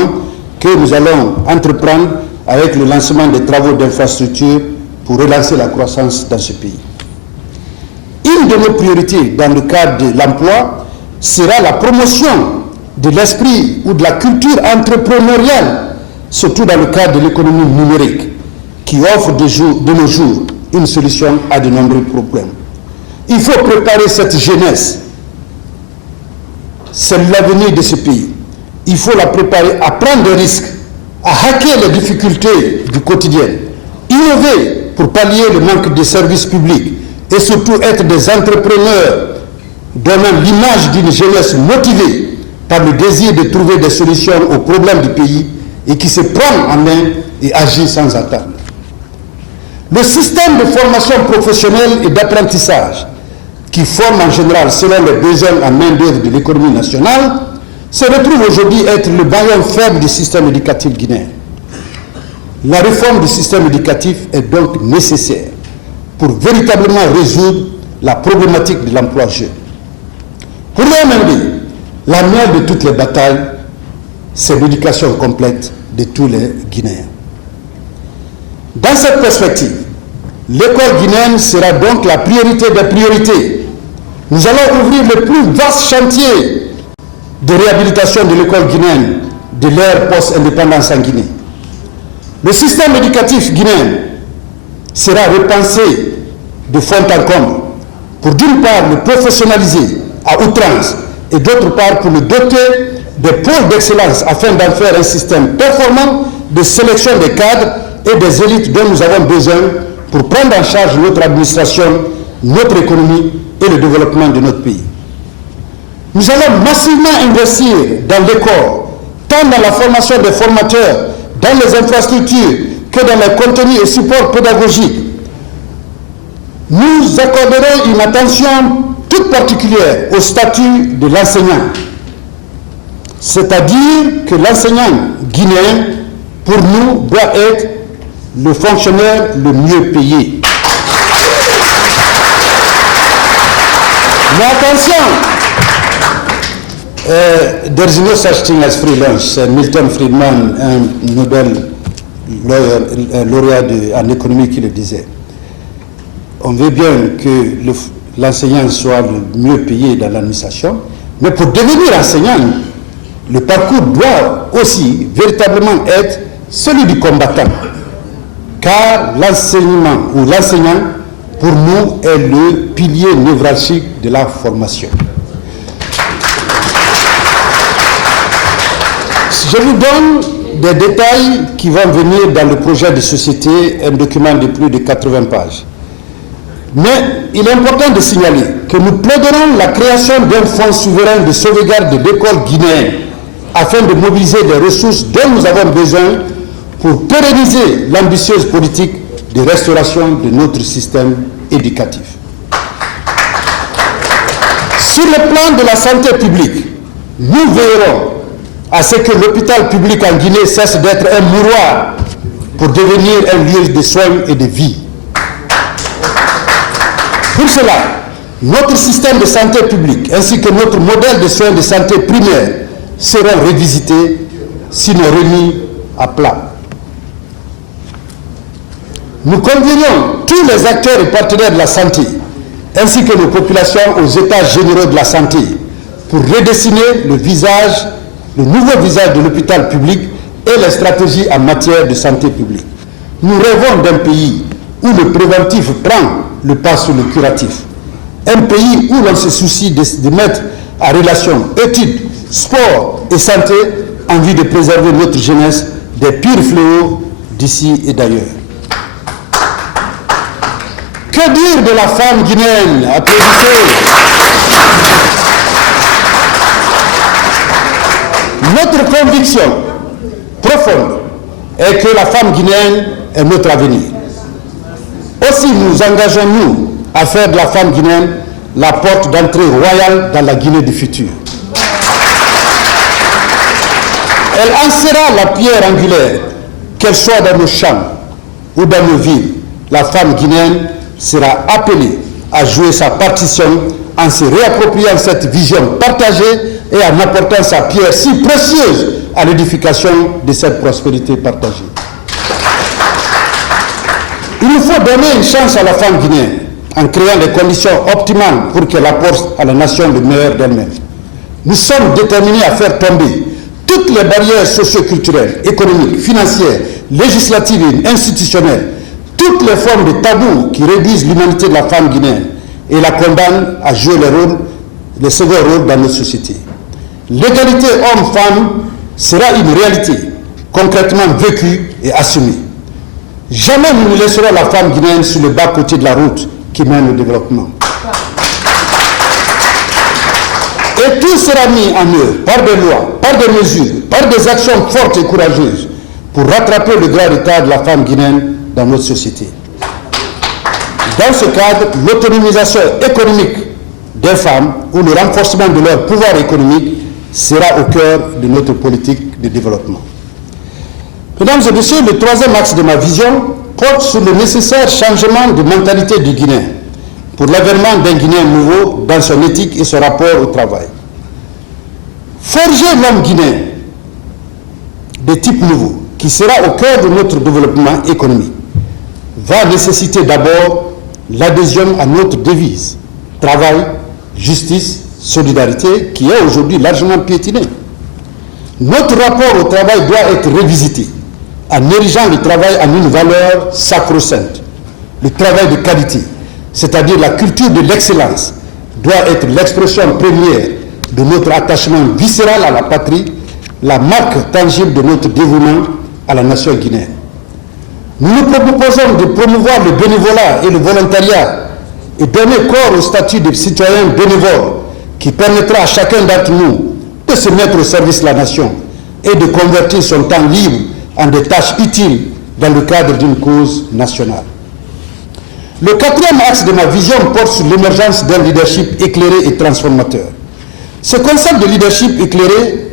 que nous allons entreprendre avec le lancement des travaux d'infrastructure pour relancer la croissance dans ce pays. Une de nos priorités dans le cadre de l'emploi sera la promotion de l'esprit ou de la culture entrepreneuriale, surtout dans le cadre de l'économie numérique, qui offre de nos jours une solution à de nombreux problèmes. Il faut préparer cette jeunesse. C'est l'avenir de ce pays. Il faut la préparer à prendre des risques, à hacker les difficultés du quotidien, innover pour pallier le manque de services publics et surtout être des entrepreneurs donnant l'image d'une jeunesse motivée par le désir de trouver des solutions aux problèmes du pays et qui se prend en main et agit sans attendre. Le système de formation professionnelle et d'apprentissage, qui forme en général selon les besoins en main-d'œuvre de l'économie nationale, se retrouve aujourd'hui être le maillon faible du système éducatif guinéen. La réforme du système éducatif est donc nécessaire pour véritablement résoudre la problématique de l'emploi jeune. Pour le MND, la mère de toutes les batailles, c'est l'éducation complète de tous les Guinéens. Dans cette perspective, l'école guinéenne sera donc la priorité des priorités. Nous allons ouvrir le plus vaste chantier de réhabilitation de l'école guinéenne de l'ère post-indépendance en Guinée. Le système éducatif guinéen sera repensé de fond en comble pour d'une part le professionnaliser à outrance et d'autre part pour le doter des pôles d'excellence afin d'en faire un système performant de sélection des cadres et des élites dont nous avons besoin pour prendre en charge notre administration, notre économie et le développement de notre pays. Nous allons massivement investir dans l'école, tant dans la formation des formateurs, dans les infrastructures, que dans les contenus et supports pédagogiques. Nous accorderons une attention toute particulière au statut de l'enseignant. C'est-à-dire que l'enseignant guinéen, pour nous, doit être le fonctionnaire le mieux payé. Mais attention, there's no such thing as free lunch. C'est Milton Friedman, un Nobel lauréat en économie, qui le disait. On veut bien que l'enseignant soit le mieux payé dans l'administration, mais pour devenir enseignant, le parcours doit aussi véritablement être celui du combattant. Car l'enseignement ou l'enseignant, pour nous, est le pilier névralgique de la formation. Je vous donne des détails qui vont venir dans le projet de société, un document de plus de 80 pages. Mais il est important de signaler que nous plaiderons la création d'un fonds souverain de sauvegarde de l'école guinéenne afin de mobiliser les ressources dont nous avons besoin pour pérenniser l'ambitieuse politique de restauration de notre système éducatif. Sur le plan de la santé publique, nous veillerons à ce que l'hôpital public en Guinée cesse d'être un mouroir pour devenir un lieu de soins et de vie. Pour cela, notre système de santé publique ainsi que notre modèle de soins de santé primaire seront revisités, sinon remis à plat. Nous convierions tous les acteurs et partenaires de la santé, ainsi que nos populations aux états généraux de la santé, pour redessiner le nouveau visage de l'hôpital public et les stratégies en matière de santé publique. Nous rêvons d'un pays où le préventif prend le pas sur le curatif. Un pays où l'on se soucie de mettre en relation études, sport et santé en vue de préserver notre jeunesse des pires fléaux d'ici et d'ailleurs. Que dire de la femme guinéenne? Applaudissez. Notre conviction profonde est que la femme guinéenne est notre avenir. Aussi nous engageons-nous à faire de la femme guinéenne la porte d'entrée royale dans la Guinée du futur. Elle en sera la pierre angulaire, qu'elle soit dans nos champs ou dans nos villes. La femme guinéenne sera appelée à jouer sa partition en se réappropriant cette vision partagée et en apportant sa pierre si précieuse à l'édification de cette prospérité partagée. Il nous faut donner une chance à la femme guinéenne en créant les conditions optimales pour qu'elle apporte à la nation le meilleur d'elle-même. Nous sommes déterminés à faire tomber toutes les barrières socio-culturelles, économiques, financières, législatives et institutionnelles, toutes les formes de tabous qui réduisent l'humanité de la femme guinéenne et la condamnent à jouer le second rôle dans notre société. L'égalité homme-femme sera une réalité concrètement vécue et assumée. Jamais nous ne laisserons la femme guinéenne sur le bas-côté de la route qui mène au développement. Et tout sera mis en œuvre par des lois, par des mesures, par des actions fortes et courageuses pour rattraper le grand retard de la femme guinéenne dans notre société. Dans ce cadre, l'autonomisation économique des femmes ou le renforcement de leur pouvoir économique sera au cœur de notre politique de développement. Mesdames et messieurs, le troisième axe de ma vision porte sur le nécessaire changement de mentalité du Guinéen pour l'avènement d'un Guinéen nouveau dans son éthique et son rapport au travail. Forger l'homme guinéen de type nouveau qui sera au cœur de notre développement économique, va nécessiter d'abord l'adhésion à notre devise, travail, justice, solidarité, qui est aujourd'hui largement piétinée. Notre rapport au travail doit être révisité en érigeant le travail en une valeur sacro-sainte. Le travail de qualité, c'est-à-dire la culture de l'excellence, doit être l'expression première de notre attachement viscéral à la patrie, la marque tangible de notre dévouement à la nation guinéenne. Nous nous proposons de promouvoir le bénévolat et le volontariat et donner corps au statut de citoyen bénévole qui permettra à chacun d'entre nous de se mettre au service de la nation et de convertir son temps libre en des tâches utiles dans le cadre d'une cause nationale. Le quatrième axe de ma vision porte sur l'émergence d'un leadership éclairé et transformateur. Ce concept de leadership éclairé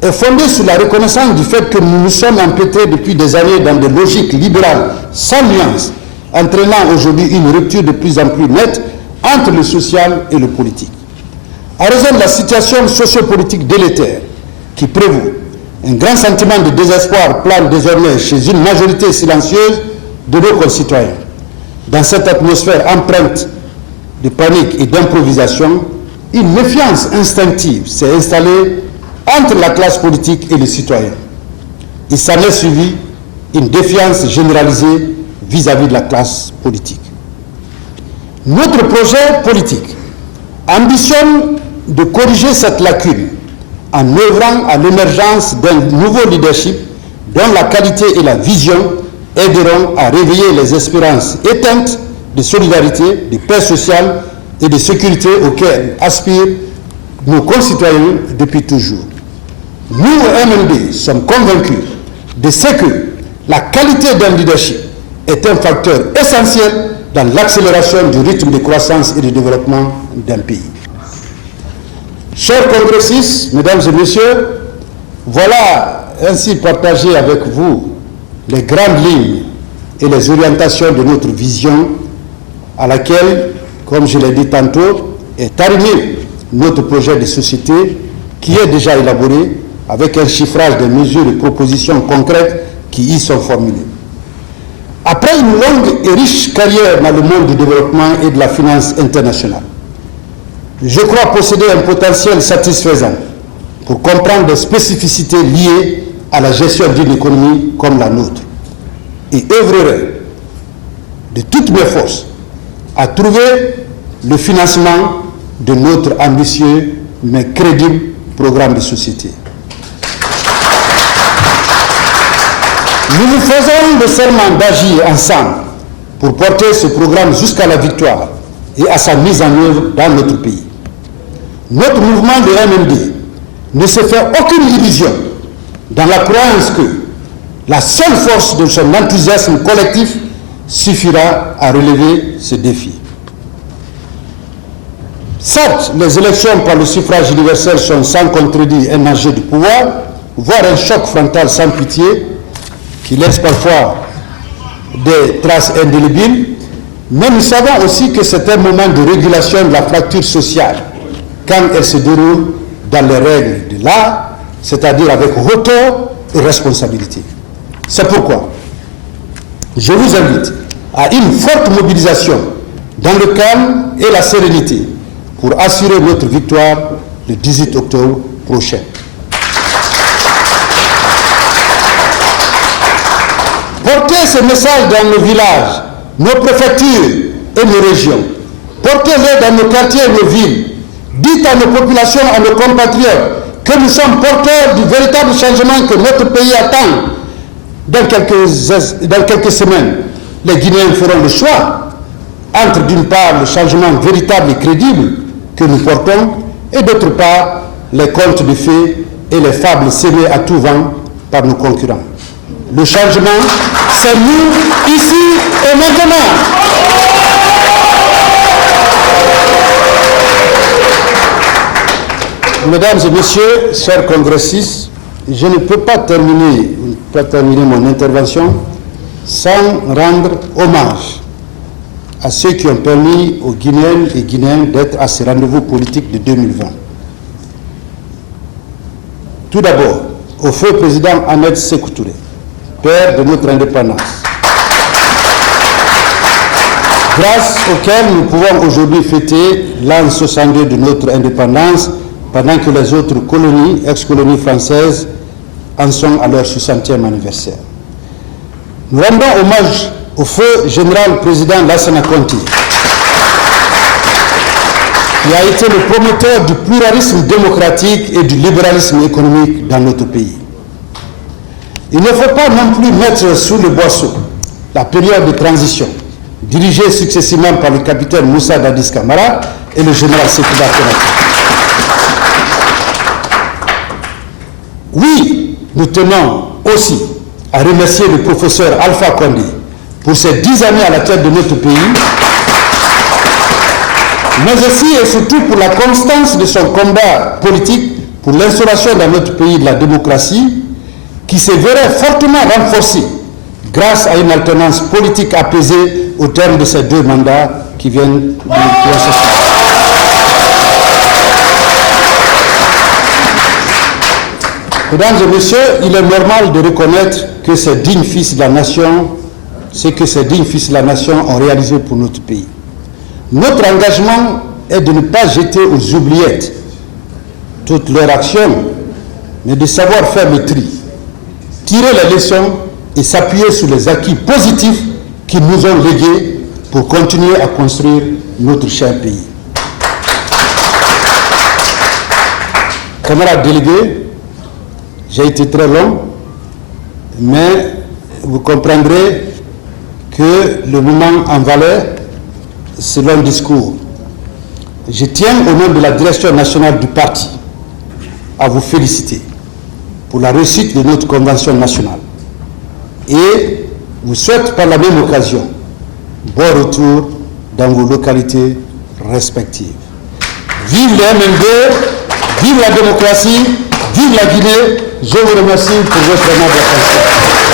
est fondé sur la reconnaissance du fait que nous nous sommes empêtrés depuis des années dans des logiques libérales sans nuance, entraînant aujourd'hui une rupture de plus en plus nette entre le social et le politique. À raison de la situation sociopolitique délétère qui prévaut, un grand sentiment de désespoir plane désormais chez une majorité silencieuse de nos concitoyens. Dans cette atmosphère empreinte de panique et d'improvisation, une méfiance instinctive s'est installée entre la classe politique et les citoyens. Il s'en est suivi une défiance généralisée vis-à-vis de la classe politique. Notre projet politique ambitionne de corriger cette lacune en œuvrant à l'émergence d'un nouveau leadership dont la qualité et la vision aideront à réveiller les espérances éteintes de solidarité, de paix sociale et de sécurité auxquelles aspirent nos concitoyens depuis toujours. Nous, au MND, sommes convaincus de ce que la qualité d'un leadership est un facteur essentiel dans l'accélération du rythme de croissance et de développement d'un pays. Chers congressistes, mesdames et messieurs, voilà ainsi partagé avec vous les grandes lignes et les orientations de notre vision à laquelle, comme je l'ai dit tantôt, est arrimé notre projet de société qui est déjà élaboré avec un chiffrage des mesures et propositions concrètes qui y sont formulées. Après une longue et riche carrière dans le monde du développement et de la finance internationale, je crois posséder un potentiel satisfaisant pour comprendre des spécificités liées à la gestion d'une économie comme la nôtre et œuvrerai de toutes mes forces à trouver le financement de notre ambitieux mais crédible programme de société. Nous nous faisons le serment d'agir ensemble pour porter ce programme jusqu'à la victoire et à sa mise en œuvre dans notre pays. Notre mouvement de MND ne se fait aucune illusion dans la croyance que la seule force de son enthousiasme collectif suffira à relever ce défi. Certes, les élections par le suffrage universel sont sans contredit un enjeu de pouvoir, voire un choc frontal sans pitié, qui laisse parfois des traces indélébiles, mais nous savons aussi que c'est un moment de régulation de la fracture sociale quand elle se déroule dans les règles de l'art, c'est-à-dire avec hauteur et responsabilité. C'est pourquoi je vous invite à une forte mobilisation dans le calme et la sérénité pour assurer notre victoire le 18 octobre prochain. Portez ce message dans nos villages, nos préfectures et nos régions. Portez-le dans nos quartiers et nos villes. Dites à nos populations, à nos compatriotes, que nous sommes porteurs du véritable changement que notre pays attend. Dans quelques semaines, les Guinéens feront le choix entre, d'une part, le changement véritable et crédible que nous portons, et d'autre part, les contes de fées et les fables semées à tout vent par nos concurrents. Le changement, c'est nous, ici et maintenant. Mesdames et messieurs, chers congressistes, je ne peux pas terminer mon intervention sans rendre hommage à ceux qui ont permis aux Guinéennes et Guinéens d'être à ce rendez-vous politique de 2020. Tout d'abord, au feu président Ahmed Sékou Touré, père de notre indépendance, grâce auquel nous pouvons aujourd'hui fêter l'an 62 de notre indépendance, pendant que les autres colonies, ex-colonies françaises, en sont à leur 60e anniversaire. Nous rendons hommage au feu général président Lassana Conté, qui a été le promoteur du pluralisme démocratique et du libéralisme économique dans notre pays. Il ne faut pas non plus mettre sous le boisseau la période de transition, dirigée successivement par le capitaine Moussa Dadis Camara et le général Sékou Konate. Oui, nous tenons aussi à remercier le professeur Alpha Condé pour ses 10 années à la tête de notre pays, mais aussi et surtout pour la constance de son combat politique pour l'instauration dans notre pays de la démocratie, qui se verrait fortement renforcée grâce à une alternance politique apaisée au terme de ces 2 mandats qui viennent de processus. Mesdames et messieurs, il est normal de reconnaître que ces dignes fils de la nation, ce que ces dignes fils de la nation ont réalisé pour notre pays. Notre engagement est de ne pas jeter aux oubliettes toute leur action, mais de savoir faire le tri, tirer les leçons et s'appuyer sur les acquis positifs qu'ils nous ont légués pour continuer à construire notre cher pays. Camarades délégués, j'ai été très long, mais vous comprendrez que le moment en valait ce long discours. Je tiens au nom de la direction nationale du parti à vous féliciter pour la réussite de notre convention nationale et vous souhaite par la même occasion bon retour dans vos localités respectives. Vive le MND, vive la démocratie, vive la Guinée. Je vous remercie pour votre aimable attention.